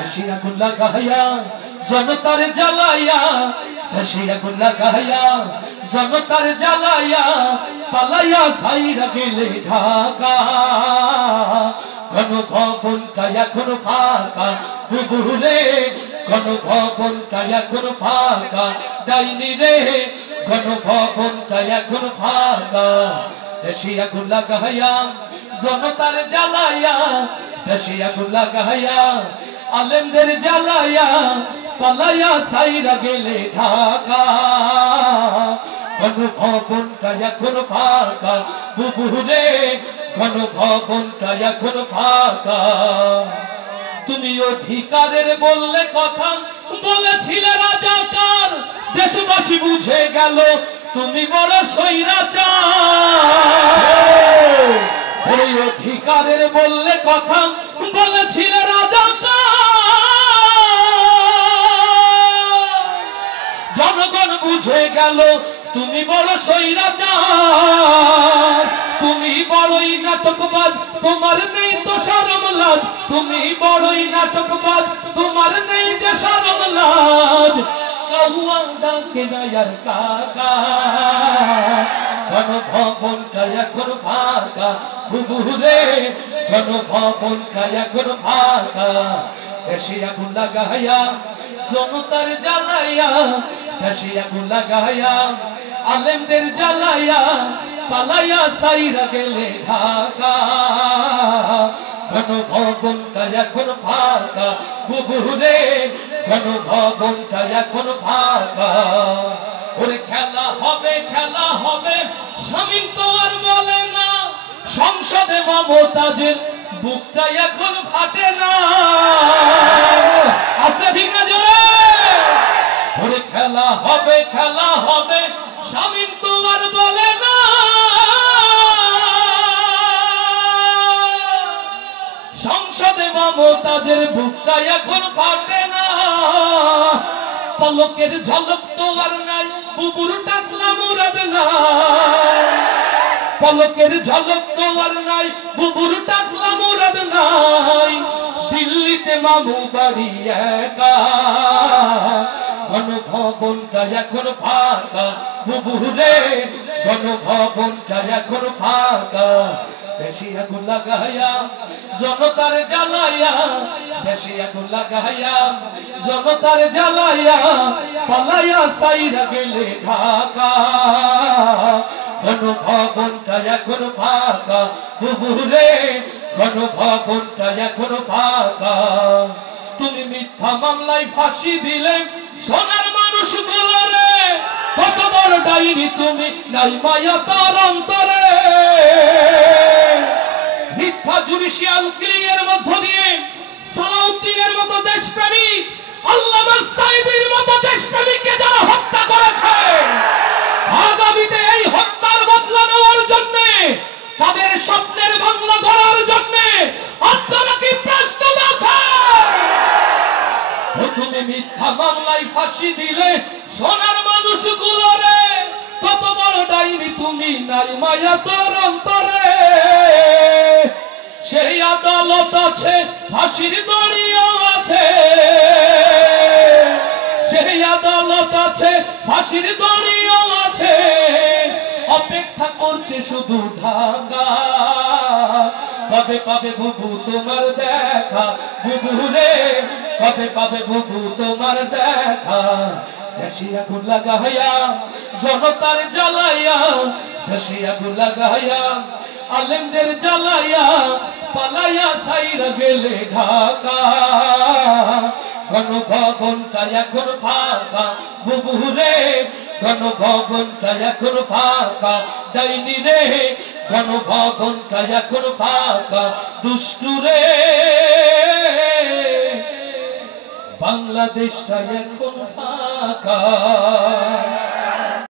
দেশে আগুন লাগাইয়া জনতার জ্বালাইয়া, দেশে আগুন লাগাইয়া জনতার জ্বালাইয়া, পালাইয়া সাইরা গেলে ঢাকা। গণভবনটা এখন ফাঁকা বুবুরে, গণভবনটা এখন ফাঁকা ডাইনি রে, গণভবনটা এখন ফাঁকা। দেশে আগুন লাগাইয়া জনতার জ্বালাইয়া, দেশে আগুন লাগাইয়া আলেমদের জ্বালাইয়া, পালাইয়া সাইরা গেলে ঢাকা। গণভবনটা এখন ফাঁকা বুবুরে, গণভবনটা এখন ফাঁকা। তুমি অধিকারের বললে কথা, বলেছিলে রাজাকার, দেশবাসী বুঝে গেল তুমি বড় স্বৈরাচার। ওই অধিকারের বললে কথা, বলেছিলে রাজাকার, জনগণ বুঝে গেল তুমি বড় স্বৈরাচার। তুমি বড়ই নাটকবাজ, তোমার নেই তো শরম লাজ, তুমি বড়ই নাটকবাজ, তোমার নেই যে শরম লাজ। কাউয়া ডাকে না আর কাকা, গণভবনটা এখন ফাঁকা বুবুরে, গণভবনটা এখন ফাঁকা। দেশে আগুন লাগাইয়া জনতার জ্বালাইয়া, দেশে আগুন লাগাইয়া আলেমদের জ্বালাইয়া, পালাইয়া সাইরা গেলে ঢাকা। গণভবনটা এখন ফাঁকা বুবুরে, গণভবনটা এখন ফাঁকা। ওরে খেলা হবে, খেলা হবে, শামীম তো আর বলে না, সংসদে মমতাজের বুকটা এখন ফাটে না। আস্তে ঠিক না জোরে। ওরে খেলা হবে, খেলা হবে, শামীম তো আর বলে না, সংসদে মমতাজের বুকটা এখন ফাটে না। পলকের ঝলক তো আর নাই, বুবুর টাকলা মুরাদ নাই। পলকের ঝলক তো আর নাই, বুবুর টাকলা মুরাদ নাই। দিল্লিতে মামু বাড়ি একা, গণভবনটা এখন ফাঁকা বুবুরে, গণভবনটা এখন ফাঁকা। দেশে আগুন লাগাইয়া জনতার জ্বালাইয়া, দেশে আগুন লাগাইয়া জনতার জ্বালাইয়া, পালাইয়া সাইরা গেলে ঢাকা। গণভবনটা এখন ফাঁকা বুবুরে, গণভবনটা এখন ফাঁকা। তুমি মিথ্যা মামলায় ফাঁসি দিলে সোনার মানুষগুলো রে, কত বড় ডাইনি তুমি, নাই মায়া তার অন্তরে। মিথ্যা জুডিশিয়াল কিলিং এর মধ্য দিয়ে সালাউদ্দিনের মতো দেশপ্রেমিক, আল্লামা সাঈদীর মতো দেশপ্রেমিককে যারা হত্যা করেছে, আগামীতে এই হত্যার বদলা নেওয়ার জন্য, তাদের স্বপ্নের বাংলা ধরার জন্য আপনারা কি প্রস্তুত আছেন? তুমি মিথ্যা মামলায় ফাঁসি দিলে সোনার মানুষগুলো রে, কত বড় ডাইনি তুমি, নাই মায়া তোর অন্তরে। সেই আদালত আছে, ফাঁসির দড়িও আছে, সেই আদালত আছে, ফাঁসির দড়িও আছে, অপেক্ষা করছে শুধু ঢাকা। কবে পাবে বুবু তোমার দেখা বুবুরে, কবে পাবে বুবু তোমার দেখা। দেশে আগুন লাগাইয়া জনতার জ্বালাইয়া, দেশে আগুন লাগাইয়া আলেমদের জ্বালাইয়া, পালাইয়া সাইরা গেলে ঢাকা। গণভবনটা এখন ফাঁকা বুবুরে, গণভবনটা এখন ফাঁকা ডাইনি রে, গণভবনটা এখন ফাঁকা দুষ্টুরে। বাংলাদেশটা এখন ফাঁকা।